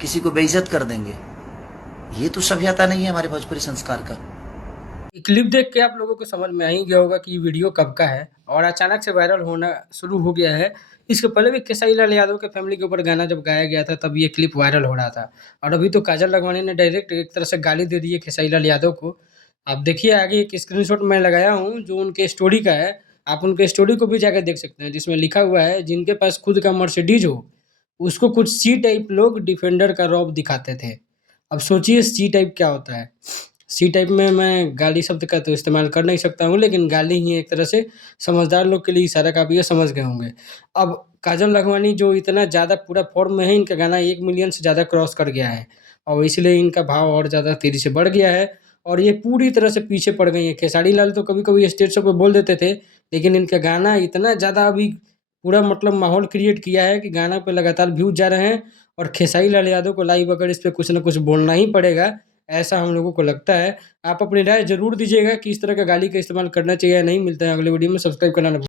किसी को बेइज्जत कर देंगे। ये तो सभ्यता नहीं है हमारे भोजपुरी संस्कार का। ये क्लिप देख के आप लोगों को समझ में आ ही गया होगा कि ये वीडियो कब का है और अचानक से वायरल होना शुरू हो गया है। इसके पहले भी खेसारी लाल यादव के फैमिली के ऊपर गाना जब गाया गया था तब ये क्लिप वायरल हो रहा था। और अभी तो काजल राघवानी ने डायरेक्ट एक तरह से गाली दे दी है खेसारी लाल यादव को। आप देखिए आगे एक स्क्रीनशॉट मैं लगाया हूँ जो उनके स्टोरी का है। आप उनके स्टोरी को भी जाकर देख सकते हैं जिसमें लिखा हुआ है जिनके पास खुद का मर्सिडीज हो उसको कुछ सी टाइप लोग डिफेंडर का रौब दिखाते थे। अब सोचिए सी टाइप क्या होता है। सी टाइप में मैं गाली शब्द का तो इस्तेमाल कर नहीं सकता हूँ, लेकिन गाली ही एक तरह से समझदार लोग के लिए इशारा काफ़ी है, समझ गए होंगे। अब काजल लखमानी जो इतना ज़्यादा पूरा फ़ॉर्म में है, इनका गाना 1 मिलियन से ज़्यादा क्रॉस कर गया है और इसलिए इनका भाव और ज़्यादा तेज़ी से बढ़ गया है और ये पूरी तरह से पीछे पड़ गई हैं। खेसारी लाल तो कभी-कभी स्टेज शो पे बोल देते थे, लेकिन इनका गाना इतना ज़्यादा अभी पूरा मतलब माहौल क्रिएट किया है कि गाना पे लगातार व्यूज़ जा रहे हैं और खेसारी लाल यादव को लाइव अगर इस पे कुछ न कुछ बोलना ही पड़ेगा, ऐसा हम लोगों को लगता है। आप अपनी राय ज़रूर दीजिएगा कि इस तरह का गाली का इस्तेमाल करना चाहिए या नहीं। मिलते हैं अगले वीडियो में, सब्सक्राइब करना ना भूलें।